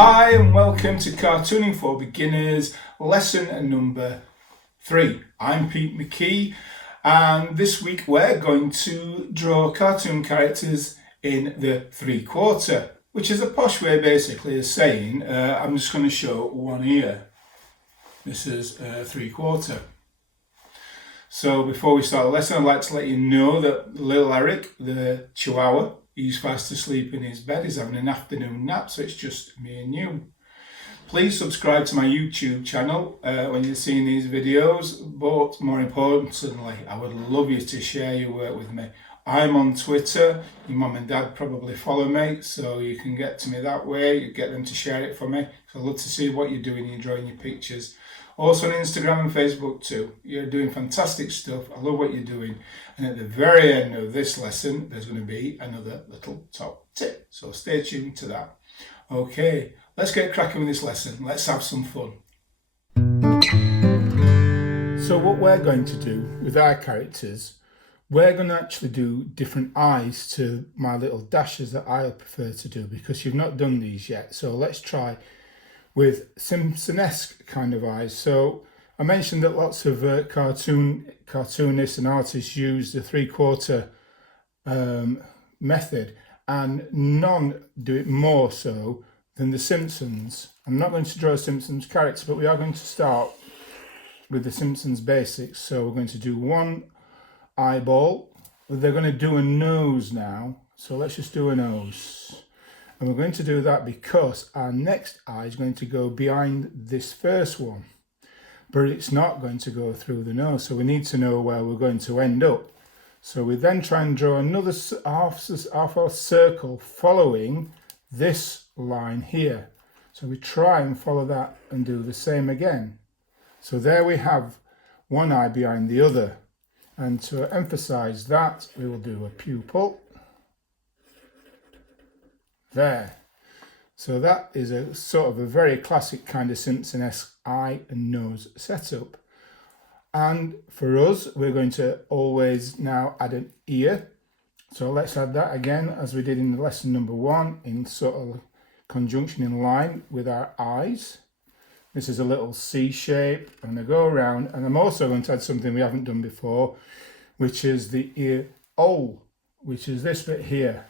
Hi and welcome to Cartooning for Beginners, lesson number 3. I'm Pete McKee and this week we're going to draw cartoon characters in the 3/4, which is a posh way basically of saying I'm just going to show one ear. This is 3/4. So before we start the lesson, I'd like to let you know that little Eric, the Chihuahua, he's fast asleep in his bed. He's having an afternoon nap, so it's just me and you. Please subscribe to my YouTube channel when you're seeing these videos, but more importantly, I would love you to share your work with me. I'm on Twitter. Your mum and dad probably follow me, so you can get to me that way. You get them to share it for me. So I'd love to see what you're doing. You're drawing your pictures. Also on Instagram and Facebook too. You're doing fantastic stuff. I love what you're doing. And at the very end of this lesson, there's going to be another little top tip. So stay tuned to that. Okay, let's get cracking with this lesson. Let's have some fun. So what we're going to do with our characters, we're going to actually do different eyes to my little dashes that I prefer to do because you've not done these yet. So let's try with Simpson-esque kind of eyes. So I mentioned that lots of cartoonists and artists use the 3/4 method, and none do it more so than the Simpsons. I'm not going to draw a Simpsons character, but we are going to start with the Simpsons basics. So we're going to do one eyeball. They're going to do a nose now. So let's just do a nose. And we're going to do that because our next eye is going to go behind this first one, but it's not going to go through the nose. So we need to know where we're going to end up. So we then try and draw another half a circle following this line here. So we try and follow that and do the same again. So there we have one eye behind the other. And to emphasize that, we will do a pupil. There. So that is a sort of a very classic kind of Simpson-esque eye and nose setup. And for us, we're going to always now add an ear. So let's add that again as we did in lesson number 1 in sort of conjunction in line with our eyes. This is a little C shape. I'm going to go around and I'm also going to add something we haven't done before, which is the ear O, which is this bit here.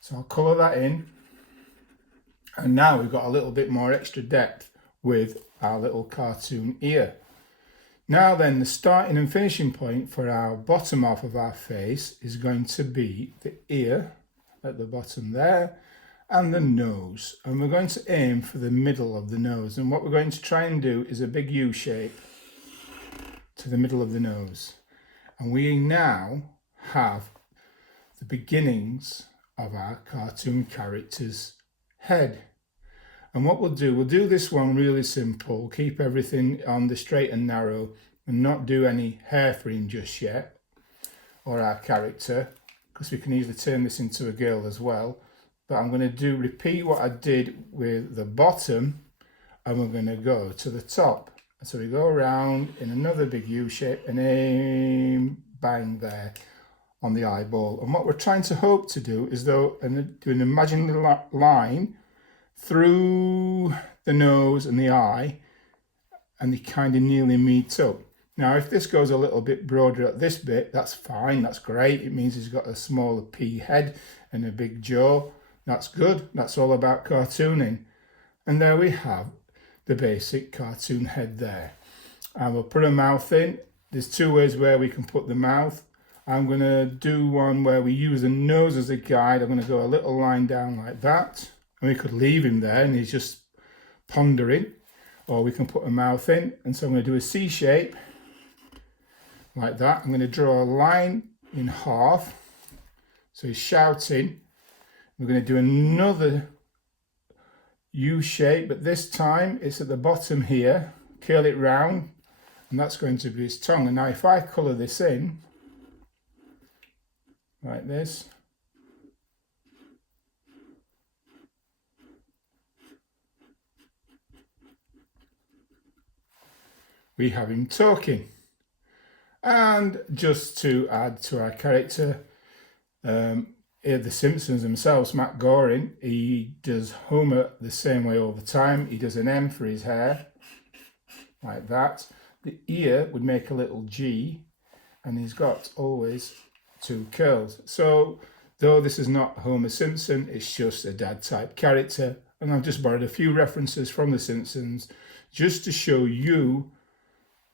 So I'll colour that in. And now we've got a little bit more extra depth with our little cartoon ear. Now then, the starting and finishing point for our bottom half of our face is going to be the ear at the bottom there and the nose. And we're going to aim for the middle of the nose. And what we're going to try and do is a big U shape to the middle of the nose. And we now have the beginnings of our cartoon character's head. And what we'll do this one really simple, keep everything on the straight and narrow and not do any hair fringe just yet, or our character, because we can easily turn this into a girl as well. But I'm going to repeat what I did with the bottom, and we're going to go to the top. So we go around in another big U shape and aim, bang there on the eyeball. And what we're trying to hope to do is do an imaginary line through the nose and the eye, and they kind of nearly meet up. Now if this goes a little bit broader at this bit, that's fine, that's great. It means he's got a smaller P head and a big jaw. That's good, that's all about cartooning. And there we have the basic cartoon head there. And we'll put a mouth in. There's 2 ways where we can put the mouth. I'm going to do one where we use the nose as a guide. I'm going to go a little line down like that. And we could leave him there and he's just pondering. Or we can put a mouth in. And so I'm going to do a C shape like that. I'm going to draw a line in half. So he's shouting. We're going to do another U shape, but this time it's at the bottom here. Curl it round. And that's going to be his tongue. And now if I colour this in, like this, we have him talking. And just to add to our character, The Simpsons themselves, Matt Groening, he does Homer the same way all the time. He does an M for his hair, like that. The ear would make a little G, and he's got always 2 curls. So, though this is not Homer Simpson, it's just a dad type character. And I've just borrowed a few references from The Simpsons just to show you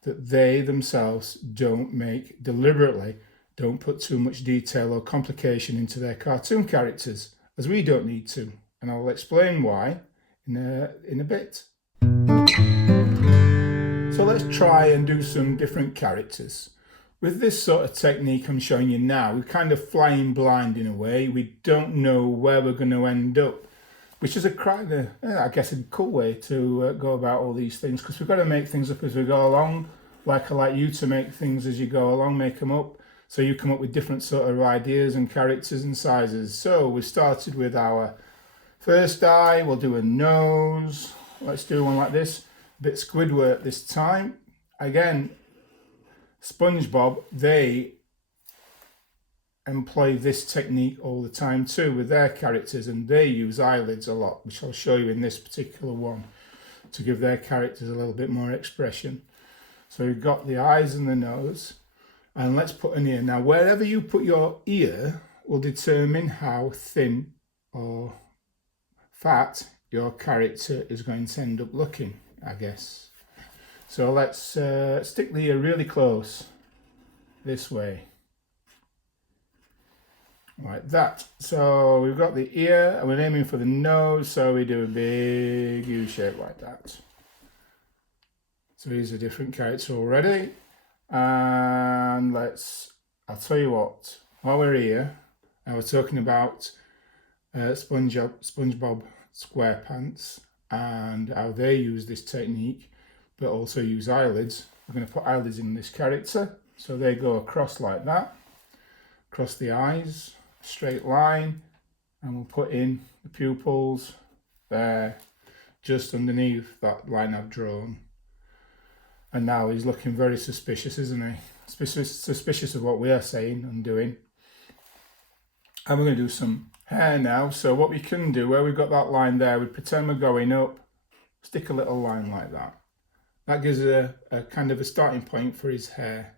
that they themselves deliberately don't put too much detail or complication into their cartoon characters, as we don't need to. And I'll explain why in a bit. So let's try and do some different characters. With this sort of technique I'm showing you now, we're kind of flying blind in a way. We don't know where we're going to end up, which is a kind of, I guess, a cool way to go about all these things, because we've got to make things up as we go along. Like I like you to make things as you go along, make them up. So you come up with different sort of ideas and characters and sizes. So we started with our first eye. We'll do a nose. Let's do one like this. A bit Squidward this time. Again, SpongeBob, they employ this technique all the time too with their characters, and they use eyelids a lot, which I'll show you in this particular one, to give their characters a little bit more expression. So we've got the eyes and the nose. And let's put an ear. Now, wherever you put your ear will determine how thin or fat your character is going to end up looking, I guess. So let's stick the ear really close this way, like that. So we've got the ear and we're aiming for the nose, so we do a big U shape like that. So here's a different character already. And I'll tell you what, while we're here, and we're talking about SpongeBob SquarePants and how they use this technique, but also use eyelids. We're going to put eyelids in this character. So they go across like that, across the eyes, straight line, and we'll put in the pupils there, just underneath that line I've drawn. And now he's looking very suspicious, isn't he? Suspicious of what we are saying and doing. And we're going to do some hair now. So what we can do, where we've got that line there, we pretend we're going up, stick a little line like that. That gives a kind of a starting point for his hair.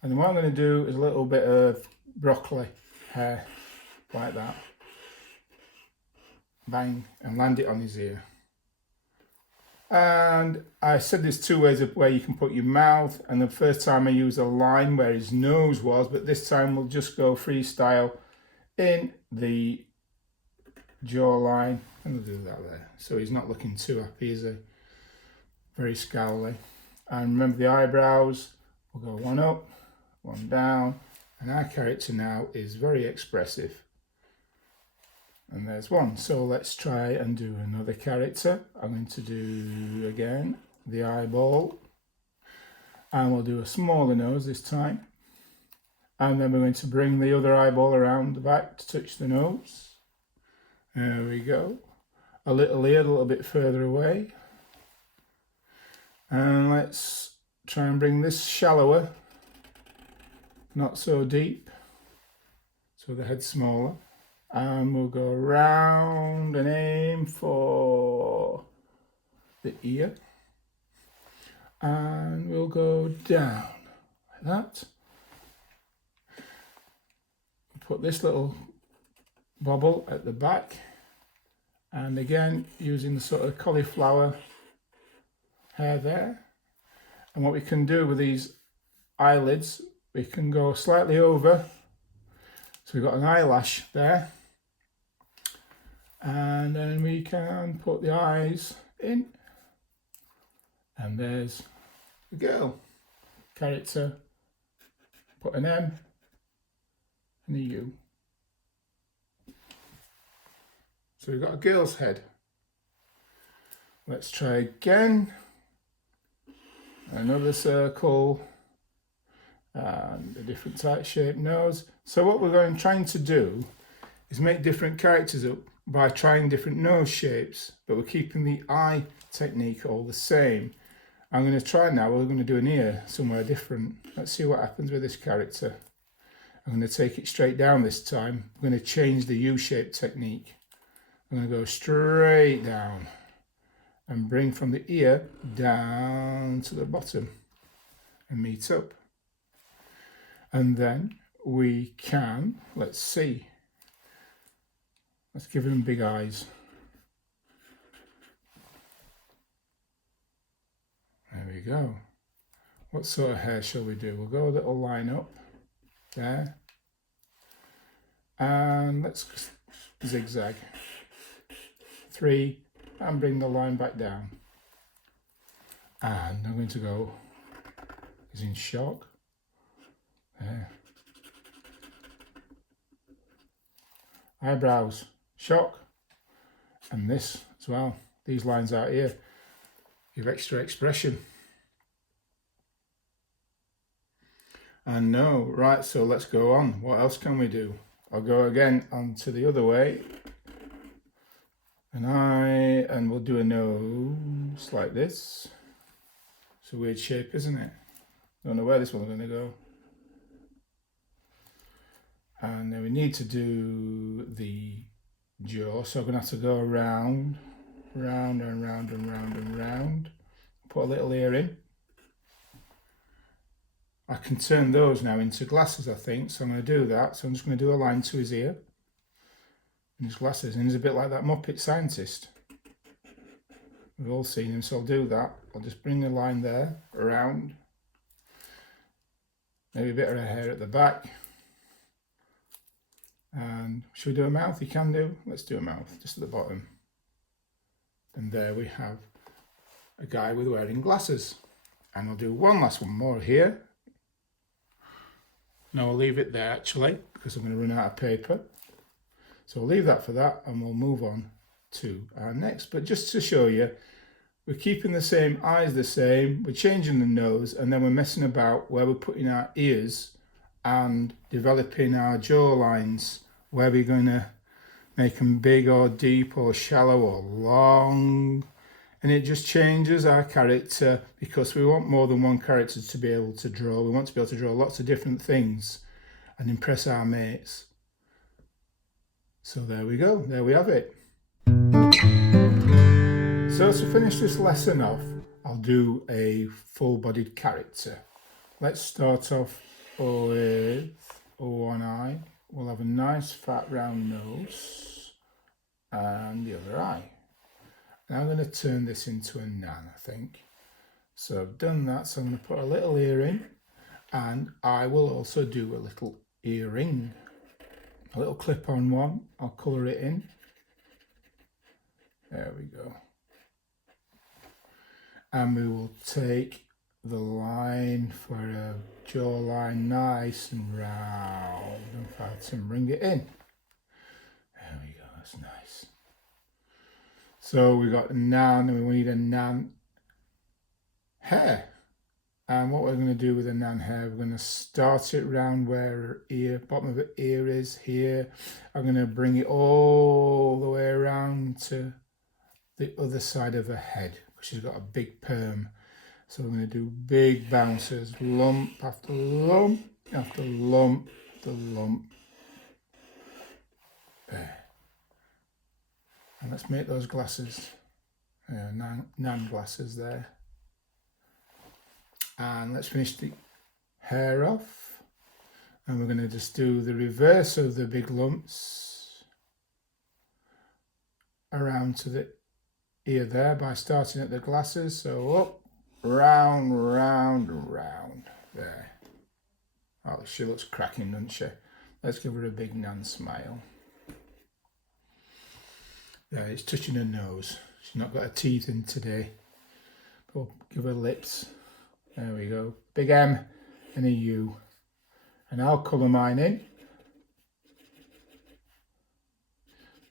And then what I'm going to do is a little bit of broccoli hair, like that. Bang, and land it on his ear. And I said there's 2 ways of where you can put your mouth, and the first time I used a line where his nose was, but this time we'll just go freestyle in the jawline, and we'll do that there. So he's not looking too happy, is he? Very scowly. And remember the eyebrows, we'll go one up, one down, and our character now is very expressive. And there's one. So let's try and do another character. I'm going to do, again, the eyeball. And we'll do a smaller nose this time. And then we're going to bring the other eyeball around the back to touch the nose. There we go. A little ear, a little bit further away. And let's try and bring this shallower. Not so deep. So the head's smaller. And we'll go around and aim for the ear. And we'll go down like that. Put this little bobble at the back. And again, using the sort of cauliflower hair there. And what we can do with these eyelids, we can go slightly over. So we've got an eyelash there. And then we can put the eyes in. And there's the girl character. Put an M and a U. So we've got a girl's head. Let's try again. Another circle. And a different type shaped nose. So what we're trying to do is make different characters up by trying different nose shapes, but we're keeping the eye technique all the same. I'm going to try now, we're going to do an ear somewhere different. Let's see what happens with this character. I'm I'm going to take it straight down this time. I'm going to change the U-shape technique. I'm going to go straight down and bring from the ear down to the bottom and meet up. And then we can, let's see, let's give him big eyes. There we go. What sort of hair shall we do? We'll go a little line up there. And let's zigzag. 3, and bring the line back down. And I'm going to go, he's in shock. There. Eyebrows, shock. And this as well. These lines out here give extra expression. And no, right, so let's go on. What else can we do? I'll go again onto the other way. And we'll do a nose like this. It's a weird shape, isn't it? Don't know where this one's going to go. And then we need to do the jaw, so I'm going to have to go around, round and round and round and round. Put a little ear in. I can turn those now into glasses, I think, so I'm going to do that. So I'm just going to do a line to his ear and his glasses, and he's a bit like that Muppet scientist. We've all seen him, so I'll do that. I'll just bring the line there, around. Maybe a bit of hair at the back. And should we do a mouth? You can do. Let's do a mouth, just at the bottom. And there we have a guy with wearing glasses. And I'll do one last one more here. Now I'll leave it there actually, because I'm going to run out of paper. So I'll leave that for that, and we'll move on to our next. But just to show you, we're keeping the same eyes the same, we're changing the nose, and then we're messing about where we're putting our ears and developing our jaw lines, where we're going to make them big or deep or shallow or long. And it just changes our character, because we want more than one character to be able to draw. We want to be able to draw lots of different things and impress our mates. So there we go, there we have it. So to finish this lesson off, I'll do a full-bodied character. Let's start off with one eye. We'll have a nice fat round nose and the other eye. Now I'm going to turn this into a nan, I think. So I've done that, so I'm going to put a little ear in, and I will also do a little earring. A little clip-on one, I'll colour it in. There we go. And we will take the line for a jawline nice and round and fat and bring it in. There we go, that's nice. So we got a nan, and we need a nan hair. And what we're going to do with the nan hair, we're going to start it round where her ear, bottom of her ear is here. I'm going to bring it all the way around to the other side of her head, because she's got a big perm. So we're going to do big bounces, lump after lump after lump after lump. There. And let's make those glasses, nan glasses there. And let's finish the hair off. And we're going to just do the reverse of the big lumps around to the ear there by starting at the glasses. So up, round, round, round. There. Oh, she looks cracking, doesn't she? Let's give her a big nan smile. Yeah, it's touching her nose. She's not got her teeth in today. But we'll give her lips. There we go. Big M and a U. And I'll colour mine in.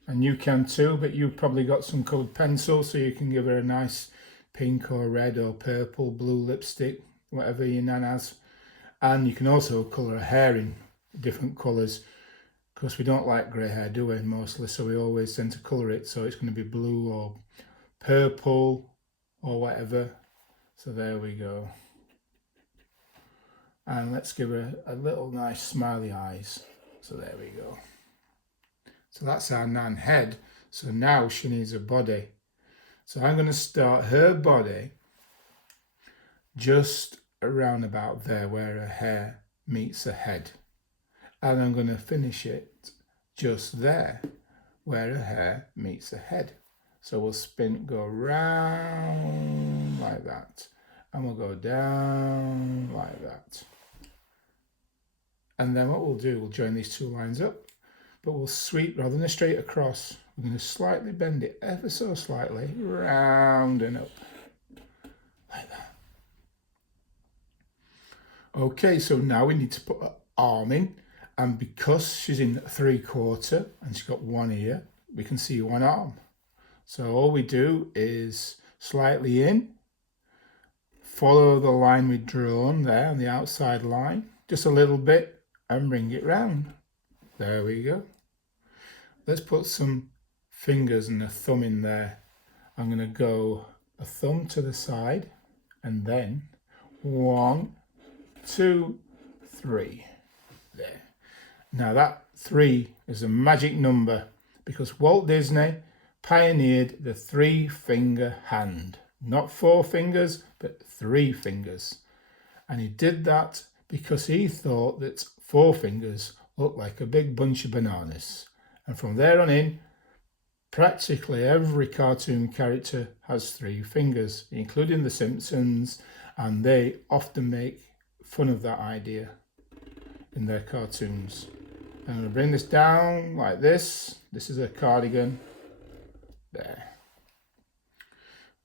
And you can too, but you've probably got some coloured pencil, so you can give her a nice pink or red or purple, blue lipstick, whatever your nan has. And you can also colour her hair in different colours. Of course, we don't like grey hair, do we, mostly, so we always tend to colour it, so it's going to be blue or purple or whatever. So there we go. And let's give her a little nice smiley eyes. So there we go. So that's our Nan head. So now she needs a body. So I'm going to start her body just around about there where her hair meets her head. And I'm going to finish it just there where her hair meets her head. So we'll go round like that. And we'll go down like that. And then what we'll do, we'll join these two lines up, but we'll sweep rather than straight across. We're going to slightly bend it ever so slightly, round and up, like that. Okay, so now we need to put her arm in, and because she's in 3/4 and she's got one ear, we can see one arm. So all we do is slightly in, follow the line we've drawn there on the outside line, just a little bit, and bring it round. There we go. Let's put some fingers and a thumb in there. I'm going to go a thumb to the side and then 1, 2, 3. There. Now that 3 is a magic number because Walt Disney pioneered the 3-finger hand. Not 4 fingers, but 3 fingers. And he did that because he thought that 4 fingers looked like a big bunch of bananas. And from there on in, practically every cartoon character has 3 fingers, including the Simpsons, and they often make fun of that idea in their cartoons. I'm going to bring this down like this. This is a cardigan. There.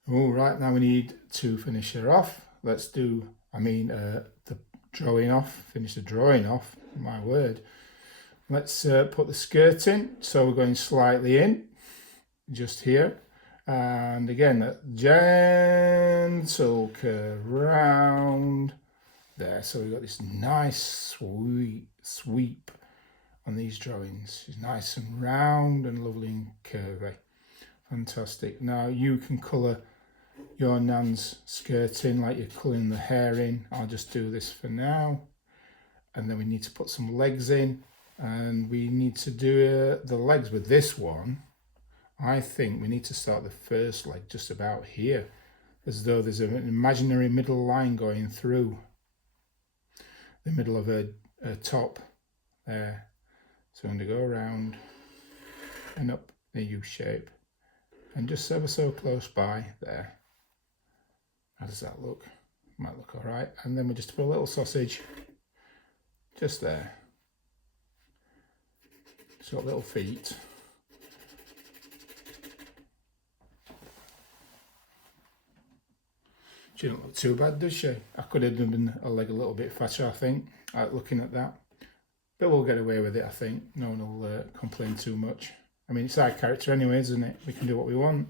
All right, now we need to finish her off. Let's do, the drawing off, finish the drawing off, my word. Let's put the skirt in. So we're going slightly in, just here. And again, a gentle curve round there. So we've got this nice sweep on these drawings. It's nice and round and lovely and curvy. Fantastic. Now you can colour your Nan's skirt in like you're colouring the hair in. I'll just do this for now. And then we need to put some legs in. And we need to do the legs with this one. I think we need to start the first leg just about here, as though there's an imaginary middle line going through the middle of her top there. So I'm going to go around and up the U shape and just ever so close by there. How does that look? Might look all right. And then we just put a little sausage just there. She's got little feet. She doesn't look too bad, does she? I could have done a leg a little bit fatter, I think, looking at that. But we'll get away with it, I think. No one will complain too much. I mean, it's our character anyway, isn't it? We can do what we want.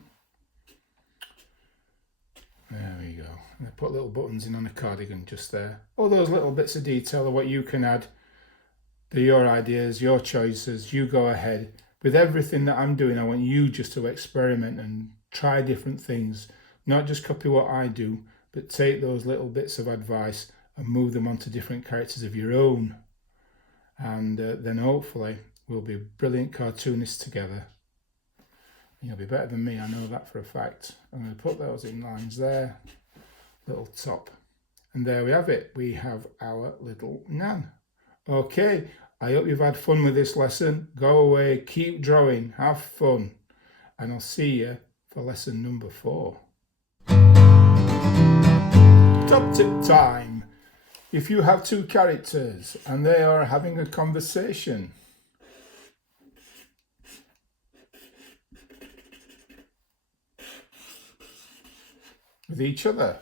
There we go. And I put little buttons in on the cardigan just there. All those little bits of detail are what you can add. They're your ideas, your choices. You go ahead. With everything that I'm doing, I want you just to experiment and try different things. Not just copy what I do, but take those little bits of advice and move them onto different characters of your own. And then hopefully we'll be brilliant cartoonists together. You'll be better than me, I know that for a fact. I'm going to put those in lines there, little top. And there we have it. We have our little Nan. Okay, I hope you've had fun with this lesson. Go away, keep drawing, have fun. And I'll see you for lesson number 4. Top tip time. If you have 2 characters and they are having a conversation, with each other,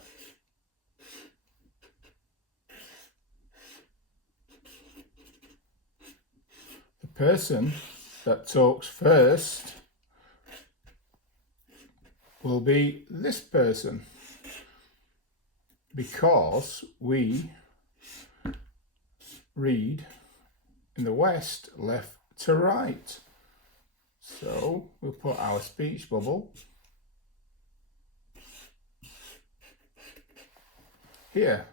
the person that talks first will be this person, because we read in the West left to right. So we'll put our speech bubble here.